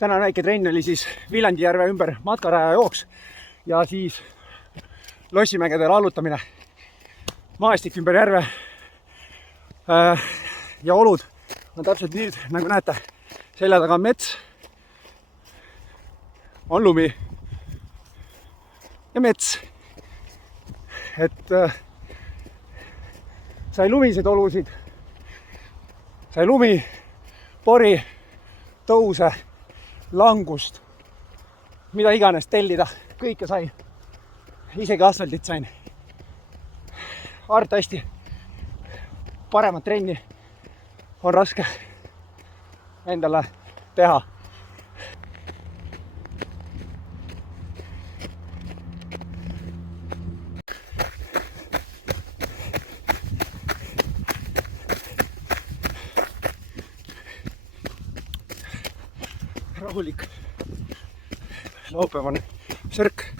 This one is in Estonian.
tänane väike trenn oli siis Viljandi järve ümber matkaraja jooks ja siis Lossimägedel allutamine. Maestik ümber järve ja olud on täpselt nüüd, nagu näete, selja taga on mets, on lumi ja mets. Et sai lumiseid olusid, sai lumi, pori, tõuse, langust, mida iganes tellida, kõike sai. Isegi asfaldit sain. Arvatavasti paremat trenni on raske endale teha. Rahulik laupäevane sörk.